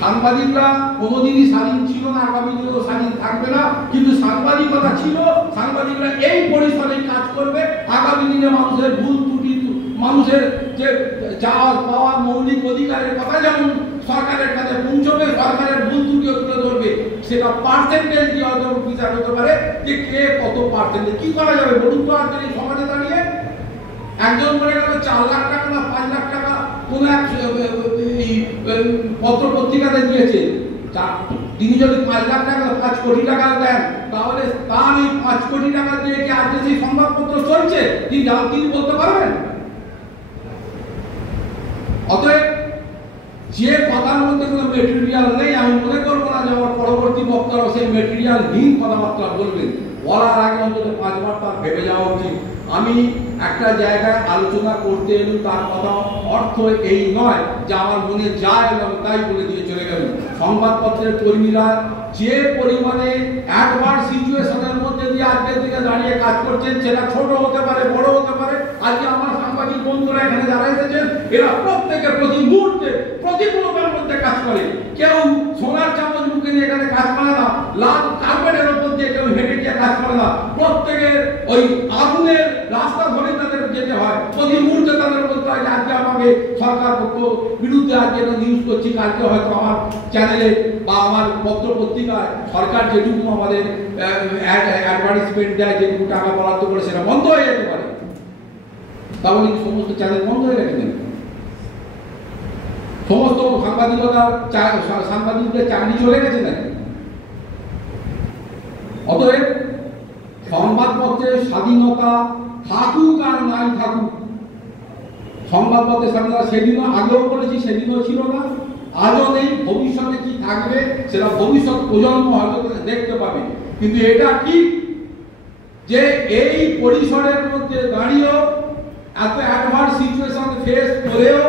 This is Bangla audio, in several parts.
সাংবাদিকরা কোনোদিনই স্বাধীন ছিল না, আগামী দিনেও স্বাধীন থাকবে না, কিন্তু সাংবাদিকতা ছিল। সাংবাদিকরা এই পরিসরে কাজ করবে। আগামী দিনে মানুষের ভুল ত্রুটি, মানুষের যে চাওয়ার পাওয়ার মৌলিক অধিকারের কথা যেমন সরকারের কাছে পৌঁছবে, সরকারের ভুল ত্রুটিও তুলে ধরবে। সেটা পার্সেন্টেজ দিয়ে হয়তো বিচার হতে পারে যে কে কত পার্সেন্টেজ। কি করা যাবে বলুন তো? আজকের এই সমাজে দাঁড়িয়ে একজন মনে গেল 4 লাখ টাকা না 5 লাখ টাকা কোন এক পত্র পত্রিকাতে দিয়েছে, তিনি যদি 5 লাখ টাকা 5 কোটি টাকা দেন, তাহলে তার এই 5 কোটি টাকা দিয়ে কি আজকে সেই সংবাদপত্র চলছে তিনি বলতে পারবেন? অতএব যে কথার মধ্যে কোনো মেটেরিয়াল নেই, আমি মনে করবো না যে আমার পরবর্তী বক্তারা সেই মেটেরিয়ালহীন কথাবার্তা বলবেন। বলার আগে অন্তত 5 বার তার ভেবে যাওয়া উচিত। আমি একটা জায়গায় আলোচনা করতে এলাম, তার কথা অর্থ এই নয় যে আমার মনে যায় এবং তাই বলে দিয়ে চলে গেল। সংবাদপত্রের কর্মীরা যে পরিমাণে অ্যাডভার্স সিচুয়েশনের মধ্যে দিয়ে আজকের দিনে দাঁড়িয়ে কাজ করছেন, সেটা ছোট হতে পারে, বড় হতে পারে। আজকে আমার সাংবাদিক বন্ধুরা এখানে যারা এসেছেন, এরা প্রত্যেকে প্রতি মুহূর্তে প্রতিকূলতার মধ্যে কাজ করে। কেউ সোনার চামচ মুখে নিয়ে এখানে কাজ করে না, লাল কার্পেটের উপর দিয়ে কেউ হেঁটে গিয়ে কাজ করে না। প্রত্যেকের ওই আগুনের রাস্তা ধরে তাদের যেতে হয়। প্রতি মুহূর্তে তাদের বলতে হয় যে আজকে আমাকে সরকার পক্ষ বিরুদ্ধে আজকে নিউজ করছি, কালকে হয়তো আমার চ্যানেলে বা আমার পত্র পত্রিকায় সরকার যেটুকু আমাদের অ্যাডভার্টাইজমেন্ট দেয়, যেটুকু টাকা বরাদ্দ করে, সেটা বন্ধ হয়ে যেতে পারে। তাহলে কি সমস্ত চ্যানেল বন্ধ হয়ে গেছে নাকি? সমস্ত সাংবাদিকদের চাকরি চলে গেছে নাকি? অতএব সংবাদপত্রের স্বাধীনতা থাকুক আর নাই থাকুক, সংবাদপত্রের স্বাধীনতা সেদিনও আগেও বলেছি, সেদিনও ছিল না, আজও নেই, ভবিষ্যতে কি থাকবে সেটা ভবিষ্যৎ প্রজন্ম হয়তো দেখতে পাবে। কিন্তু এটা কি যে এই পরিসরের মধ্যে দাঁড়িয়েও, এত অ্যাডভার্স সিচুয়েশন ফেস করেও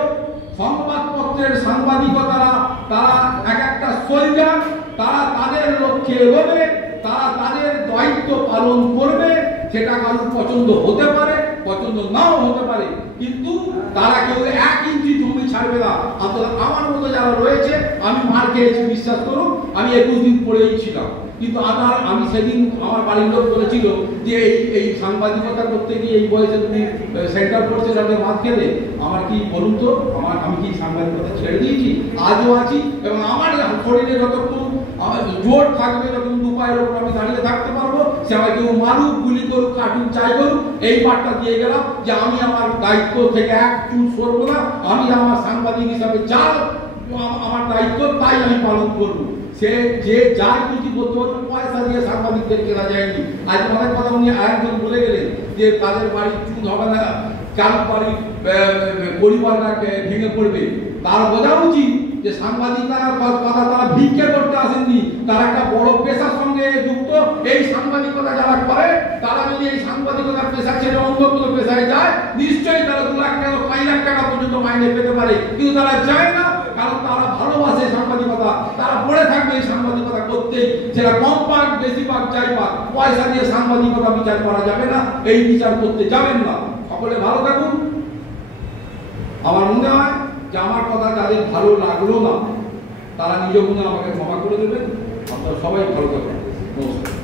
সংবাদপত্রের সাংবাদিকতারা তারা এক একটা সোলজার, তারা তাদের লক্ষ্যে এগোবে, তারা তাদের দায়িত্ব পালন করবে। সেটা কারোর পছন্দ হতে পারে, পছন্দ নাও হতে পারে, কিন্তু তারা কেউ 1 ইঞ্চি জমি ছাড়বে না। অন্তত আমার মতো যারা রয়েছে, আমি মার খেয়েছি বিশ্বাস করুন, আমি 21 দিন পড়েই ছিলাম, কিন্তু আমি সেদিন আমার বাড়ির লোক বলেছিল যে এই সাংবাদিকতা করতে গিয়ে এই বয়সে তুমি সেন্টার করছে যাতে মাত খেলে, আমার কি বলুন তো, আমি কি সাংবাদিকতা ছেড়ে দিয়েছি? আজও আছি, এবং আমার শরীরে যতক্ষণ আমার জোর থাকবে, যখন 2 পায়ের ওপর আমি দাঁড়িয়ে থাকতে পারবো, সে আমার কেউ মারুক, গুলি করুক, কাটুক, চাই করুক, এই পাঠটা দিয়ে গেলাম যে আমি আমার দায়িত্ব থেকে 1 চুল সরবো না। আমি আমার সাংবাদিক হিসাবে যা আমার দায়িত্ব তাই আমি পালন করবো। সে যে যার কিছু বলতে পারবে, পয়সা দিয়ে সাংবাদিকদের কেনা যায়নি। আজ অনেক কথা উনি আরেকজন বলে গেলেন যে তাদের বাড়ি চুন হবে না, কারোর বাড়ি পরিবারটা ভেঙে পড়বে। তার বোঝা উচিত যে সাংবাদিকতার কথা তারা ভিক্ষে করতে আসেননি, তারা একটা বড় পেশার সঙ্গে যুক্ত। এই সাংবাদিকতা যারা করে, তারা যদি এই সাংবাদিকতার পেশা ছেড়ে অন্য কোনো পেশায় যায়, নিশ্চয়ই তারা 2 লাখ টাকা 5 লাখ টাকা পর্যন্ত মাইনে পেতে পারে, কিন্তু তারা চায় না, কারণ তারা ভালোবাসে সাংবাদিকতা। তারা পড়ে থাকবে এই সাংবাদিকতা করতেই, সেটা কম পাক বেশি পাক যাই পাক, পয়সা দিয়ে সাংবাদিকতা বিচার করা যাবে না, এই বিচার করতে যাবেন না। সকলে ভালো থাকুন। আমার মনে হয় যে আমার কথা যাদের ভালো লাগলো না, তারা নিজ গুণে আমাকে ক্ষমা করে দেবেন। আপনারা সবাই ভালো থাকবেন। নমস্কার।